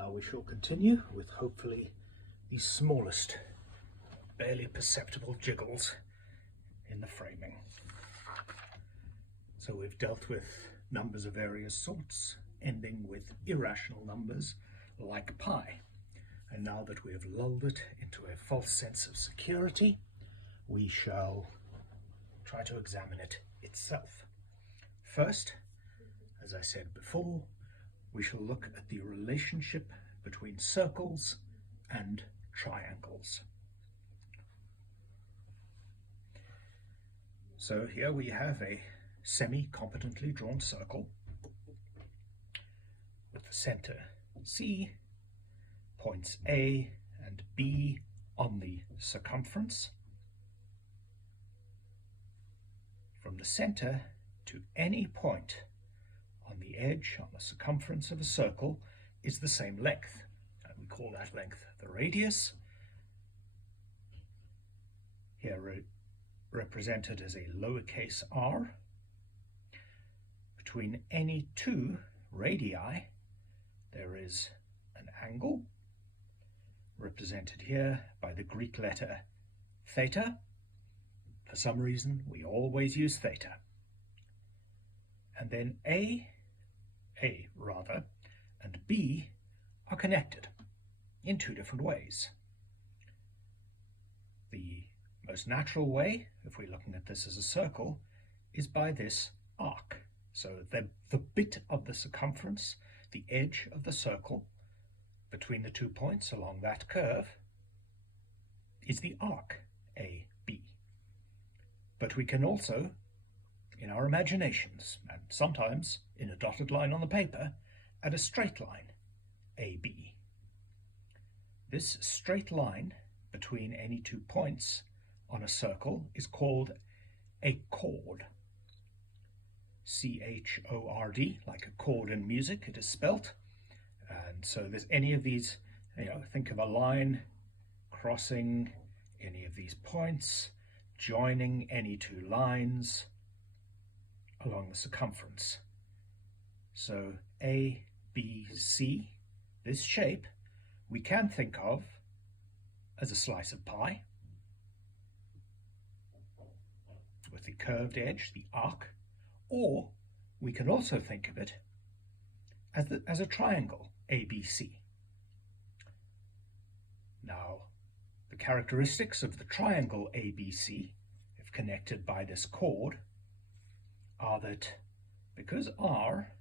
Now we shall continue with hopefully the smallest, barely perceptible jiggles in the framing. So we've dealt with numbers of various sorts, ending with irrational numbers like pi. And now that we have lulled it into a false sense of security, we shall try to examine it itself. First, as I said before, we shall look at the relationship between circles and triangles. So here we have a semi-competently drawn circle with the center C, points A and B on the circumference. From the center to any point on the edge, on the circumference of a circle, is the same length, and we call that length the radius, here represented as a lowercase r. Between any two radii there is an angle, represented here by the Greek letter theta. For some reason we always use theta. And then A and B are connected in two different ways. The most natural way, if we're looking at this as a circle, is by this arc. So the bit of the circumference, the edge of the circle, between the 2 points along that curve, is the arc AB. But we can also, in our imaginations, and sometimes in a dotted line on the paper, add a straight line, AB. This straight line between any 2 points on a circle is called a chord. C-H-O-R-D, like a chord in music, it is spelt. And so there's any of these, think of a line crossing any of these points, joining any 2 lines along the circumference. So A, B, C, this shape, we can think of as a slice of pie with the curved edge, the arc, or we can also think of it as a triangle, ABC. Now, the characteristics of the triangle ABC, if connected by this chord, are that because r,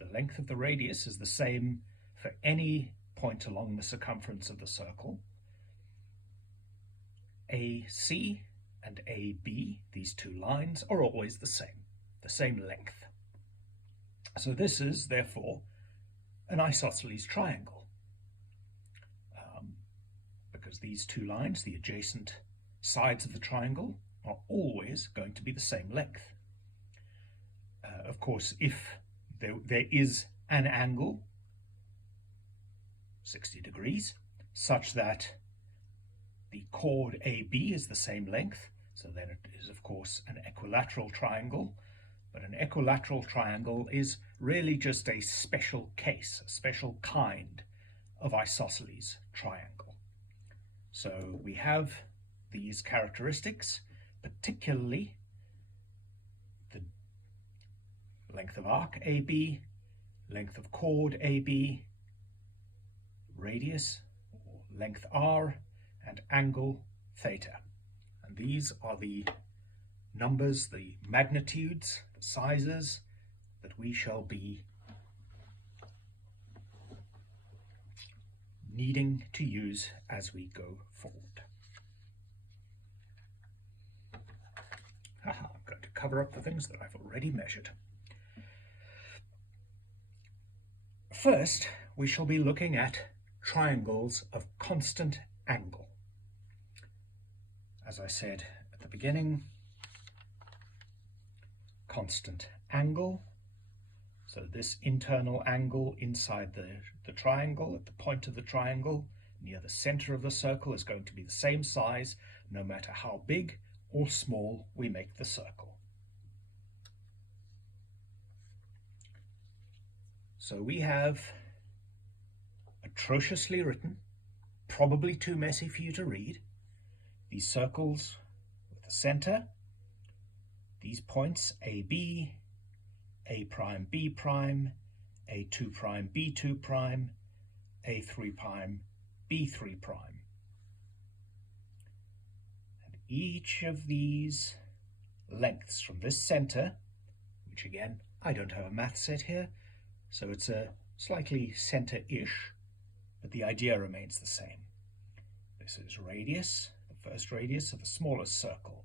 the length of the radius, is the same for any point along the circumference of the circle, AC and AB, these 2 lines, are always the same length. So this is, therefore, an isosceles triangle, because these 2 lines, the adjacent sides of the triangle, are always going to be the same length. Of course, if there is an angle, 60 degrees, such that the chord AB is the same length, so then it is, of course, an equilateral triangle. But an equilateral triangle is really just a special case, a special kind of isosceles triangle. So we have these characteristics, particularly the length of arc AB, length of chord AB, radius, or length r, and angle theta. And these are the numbers, the magnitudes, the sizes that we shall be needing to use as we go forward. I'm going to cover up the things that I've already measured. First, we shall be looking at triangles of constant angle. As I said at the beginning, constant angle, so this internal angle inside the triangle, at the point of the triangle, near the center of the circle, is going to be the same size no matter how big or small we make the circle. So we have a atrociously written, probably too messy for you to read. These circles with the center, these points AB, A prime, B prime, A2 prime, B2 prime, A3 prime, B3 prime. And each of these lengths from this center, which again, I don't have a math set here, so it's a slightly center-ish, but the idea remains the same. This is radius, the first radius of the smallest circle,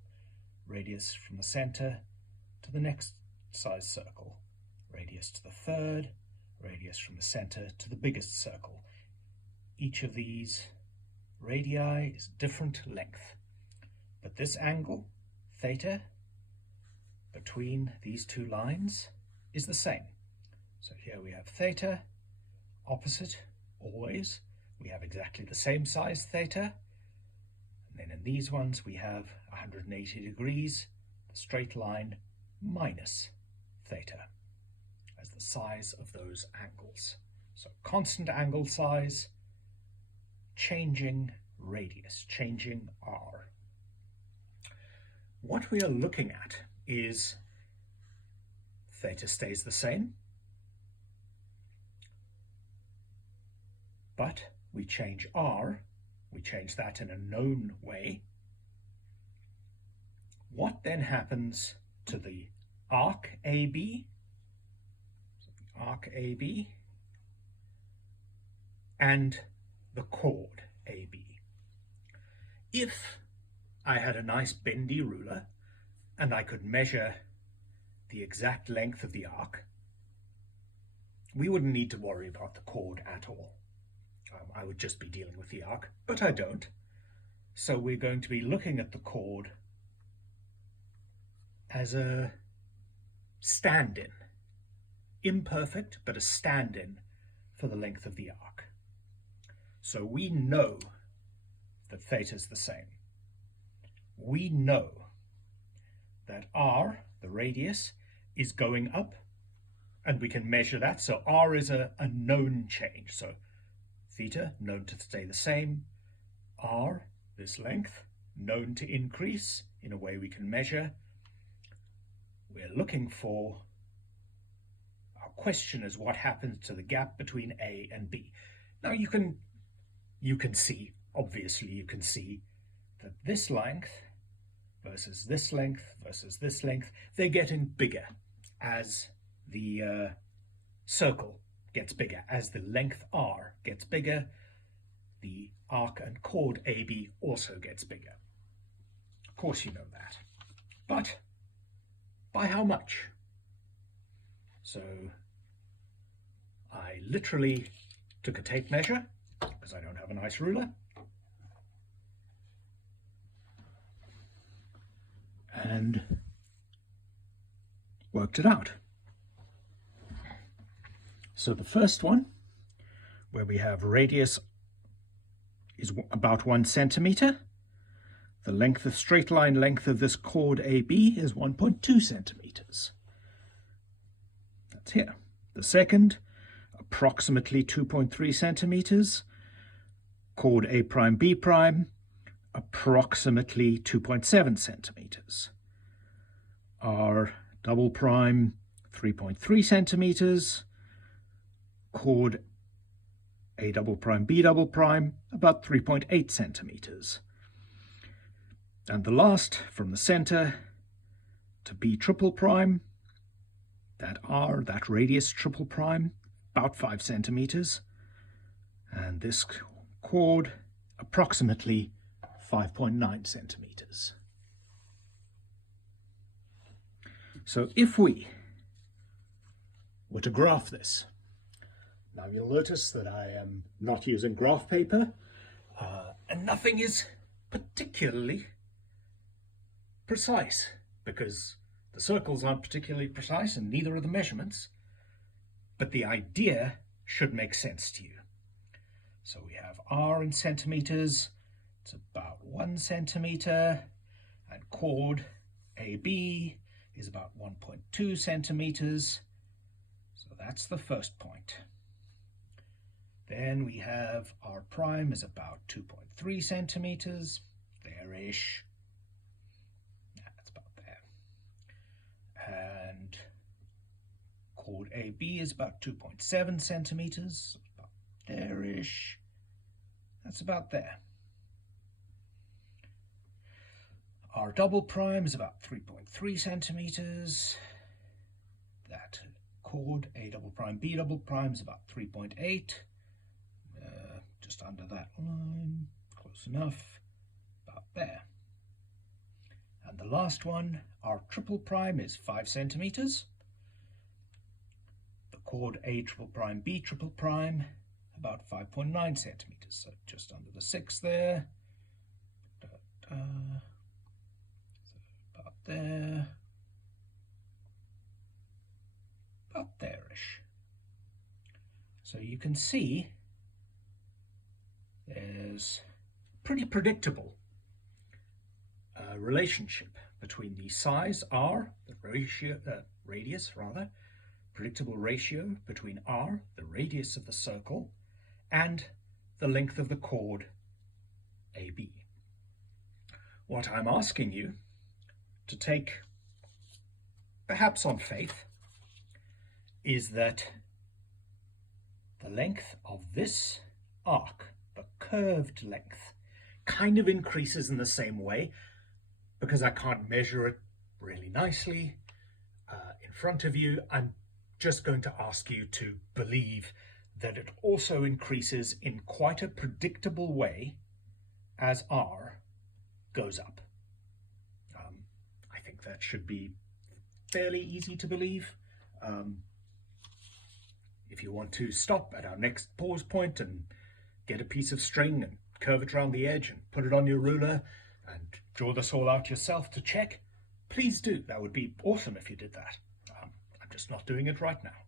radius from the center to the next size circle, radius to the third, radius from the center to the biggest circle. Each of these radii is different length, but this angle, theta, between these two lines is the same. So here we have theta, opposite, always. We have exactly the same size theta. And then in these ones we have 180 degrees, the straight line minus theta as the size of those angles. So constant angle size, changing radius, changing r. What we are looking at is theta stays the same, but we change r, we change that in a known way. What then happens to the arc AB, and the chord AB? If I had a nice bendy ruler and I could measure the exact length of the arc, we wouldn't need to worry about the chord at all. I would just be dealing with the arc, but I don't. So we're going to be looking at the chord as a stand-in, imperfect, but a stand-in for the length of the arc. So we know that theta is the same. We know that r, the radius, is going up, and we can measure that. So r is a known change. So theta, known to stay the same. R, this length, known to increase in a way we can measure. We're looking for, our question is what happens to the gap between A and B. Now you can see, obviously you can see that this length versus this length versus this length, they're getting bigger as the circle gets bigger. As the length r gets bigger, the arc and chord AB also gets bigger. Of course you know that. But by how much? So I literally took a tape measure, because I don't have a nice ruler, and worked it out. So the first one, where we have radius is about 1 centimeter, the length, the straight line length of this chord AB is 1.2 centimeters. That's here. The second, approximately 2.3 centimeters, chord A prime B prime, approximately 2.7 centimeters. R double prime, 3.3 centimeters, chord A double prime B double prime, about 3.8 centimeters. And the last, from the center to B triple prime, that R, that radius triple prime, about 5 centimeters. And this chord, approximately 5.9 centimeters. So if we were to graph this, now you'll notice that I am not using graph paper, and nothing is particularly precise, because the circles aren't particularly precise and neither are the measurements, but the idea should make sense to you. So we have r in centimeters, it's about 1 centimeter, and chord AB is about 1.2 centimeters. So that's the first point. Then we have R prime is about 2.3 centimeters, there-ish. That's about there. And chord AB is about 2.7 centimeters, about there-ish. That's about there. R double prime is about 3.3 centimeters. That chord A double prime B double prime is about 3.8. Just under that line, close enough, about there. And the last one, R triple prime, is 5 centimeters. The chord A triple prime B triple prime, about 5.9 centimeters, so just under the 6 there. So about there. About there-ish. So you can see there's pretty predictable relationship between the size R, the radius rather, predictable ratio between R, the radius of the circle, and the length of the chord AB. What I'm asking you to take, perhaps on faith, is that the length of this arc, the curved length, kind of increases in the same way, because I can't measure it really nicely in front of you. I'm just going to ask you to believe that it also increases in quite a predictable way as R goes up. I think that should be fairly easy to believe. If you want to stop at our next pause point and get a piece of string and curve it around the edge and put it on your ruler and draw this all out yourself to check, please do. That would be awesome if you did that. I'm just not doing it right now.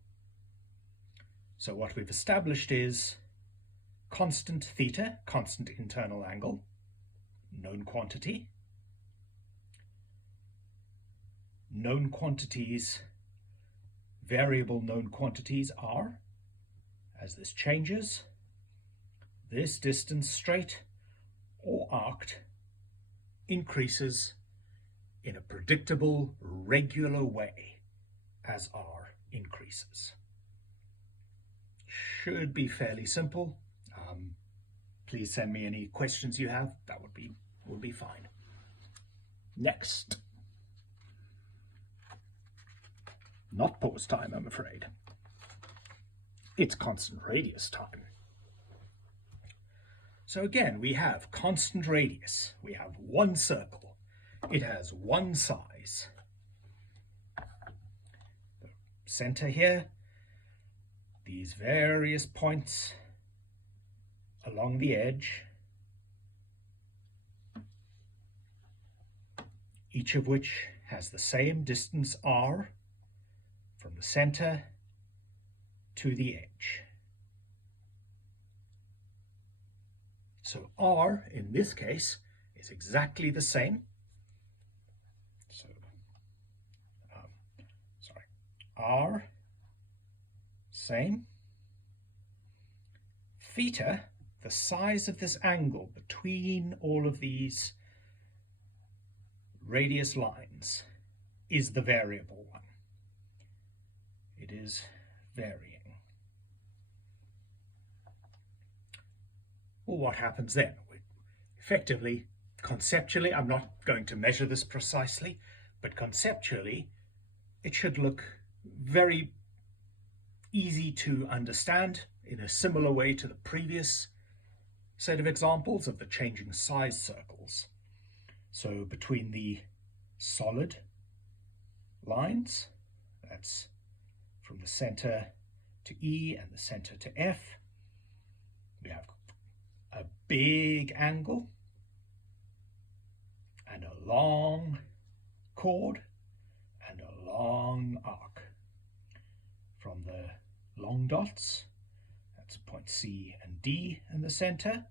So what we've established is constant theta, constant internal angle, known quantity. Known quantities, variable known quantities are, as this changes, this distance straight or arced increases in a predictable, regular way as R increases. Should be fairly simple. Please send me any questions you have. That would be fine. Next. Not pause time, I'm afraid. It's constant radius time. So again, we have constant radius. We have one circle. It has one size. The center here, these various points along the edge, each of which has the same distance R from the center to the edge. So R, in this case, is exactly the same. So, R, same. Theta, the size of this angle between all of these radius lines, is the variable one. It is varying. Well, what happens then? Effectively, conceptually, I'm not going to measure this precisely, but conceptually, it should look very easy to understand in a similar way to the previous set of examples of the changing size circles. So between the solid lines, that's from the center to E and the center to F, we have a big angle and a long chord and a long arc. From the long dots, that's point C and D in the center,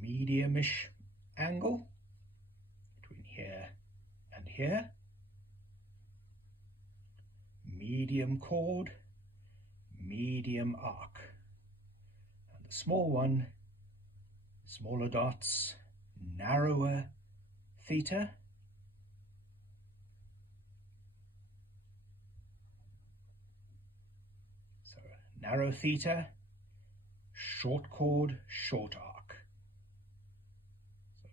medium-ish angle between here and here, medium chord, medium arc. small one, smaller dots, narrower theta. So narrow theta, short chord, short arc. So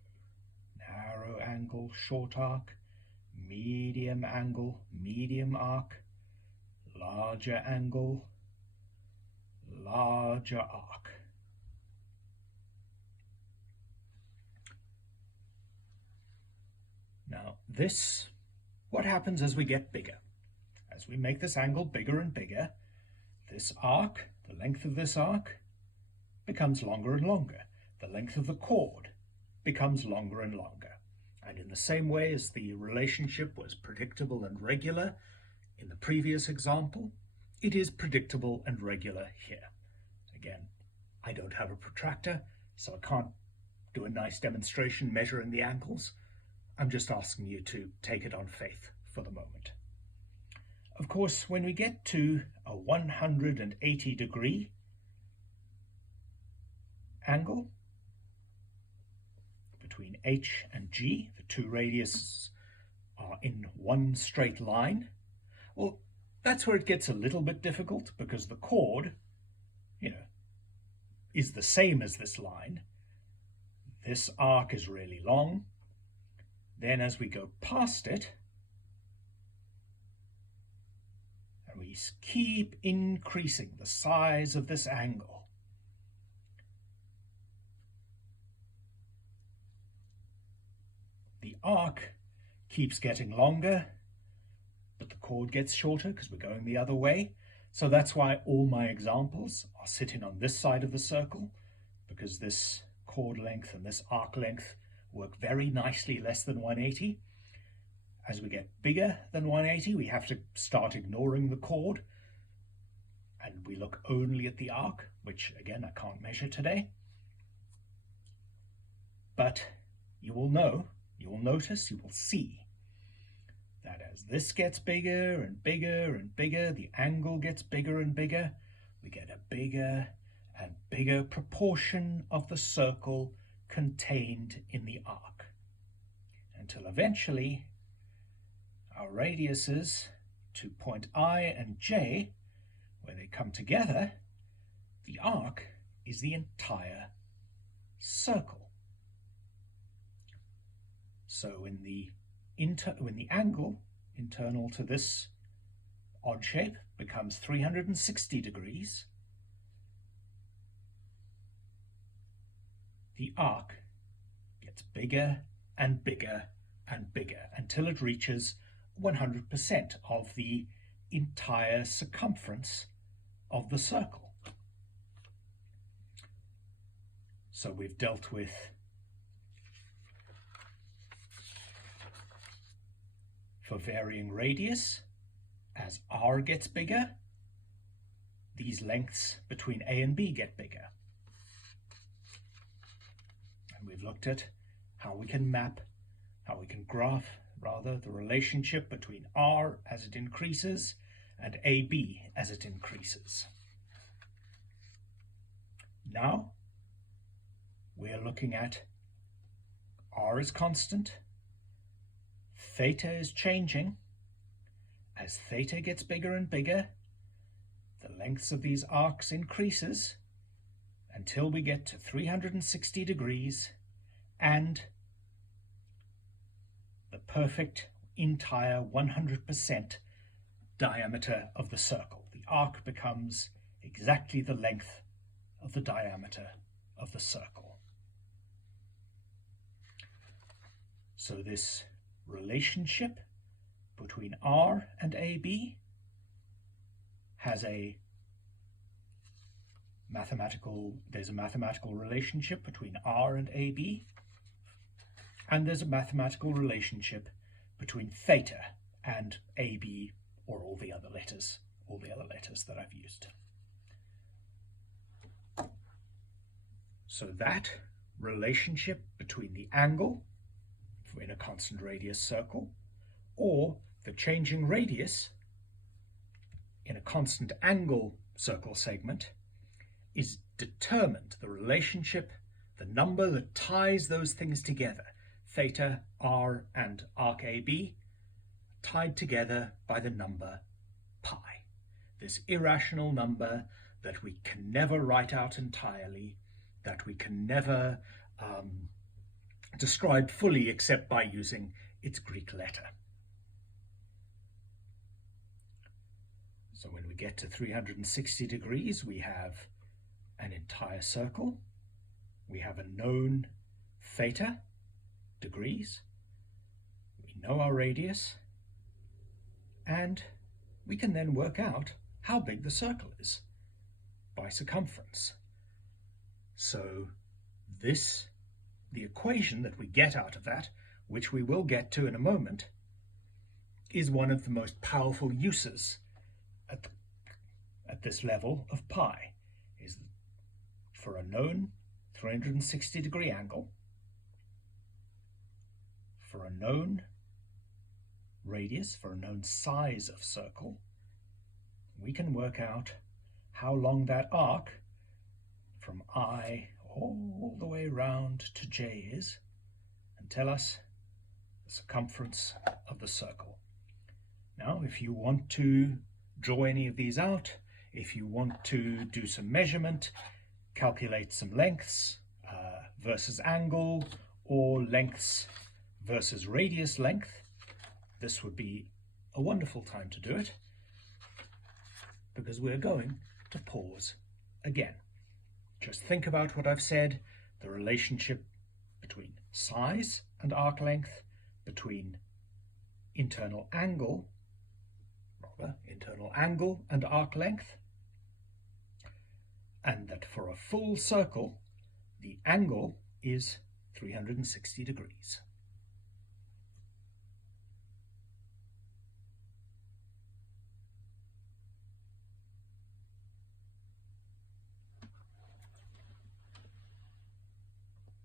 narrow angle, short arc, medium angle, medium arc, larger angle, larger arc. Now this, what happens as we get bigger? As we make this angle bigger and bigger, this arc, the length of this arc, becomes longer and longer. The length of the chord becomes longer and longer. And in the same way as the relationship was predictable and regular in the previous example, it is predictable and regular here. Again, I don't have a protractor, so I can't do a nice demonstration measuring the angles. I'm just asking you to take it on faith for the moment. Of course, when we get to a 180-degree angle between H and G, the two radiuses are in one straight line, well, that's where it gets a little bit difficult, because the chord, is the same as this line. This arc is really long. Then as we go past it, and we keep increasing the size of this angle, the arc keeps getting longer, but the chord gets shorter because we're going the other way. So that's why all my examples are sitting on this side of the circle, because this chord length and this arc length work very nicely less than 180. As we get bigger than 180, we have to start ignoring the chord, and we look only at the arc, which again I can't measure today. But you will notice, you will see that as this gets bigger and bigger and bigger, the angle gets bigger and bigger, we get a bigger and bigger proportion of the circle contained in the arc, until eventually our radiuses to point I and J, where they come together, the arc is the entire circle. So when the angle internal to this odd shape becomes 360 degrees, the arc gets bigger and bigger and bigger until it reaches 100% of the entire circumference of the circle. So we've dealt with for varying radius, as r gets bigger, these lengths between A and B get bigger. And we've looked at how we can graph the relationship between r as it increases and AB as it increases. Now we're looking at r is constant, theta is changing. As theta gets bigger and bigger, the lengths of these arcs increases until we get to 360 degrees and the perfect entire 100% diameter of the circle. The arc becomes exactly the length of the diameter of the circle. So this relationship between R and AB has there's a mathematical relationship between R and AB, and there's a mathematical relationship between theta and AB, or all the other letters that I've used. So that relationship between the angle in a constant radius circle, or the changing radius in a constant angle circle segment, is determined determined the relationship, the number that ties those things together, theta, r, and arc AB, tied together by the number pi, this irrational number that we can never write out entirely, that we can never describe fully except by using its Greek letter. So when we get to 360 degrees, we have an entire circle. We have a known theta, degrees. We know our radius. And we can then work out how big the circle is by circumference. So the equation that we get out of that, which we will get to in a moment, is one of the most powerful uses at this level of pi, is for a known 360 degree angle, for a known radius, for a known size of circle, we can work out how long that arc from I all the way round to J is, and tell us the circumference of the circle. Now, if you want to draw any of these out, if you want to do some measurement, calculate some lengths versus angle, or lengths versus radius length, this would be a wonderful time to do it, because we're going to pause again. Just think about what I've said, the relationship between size and arc length, between internal angle and arc length, and that for a full circle, the angle is 360 degrees.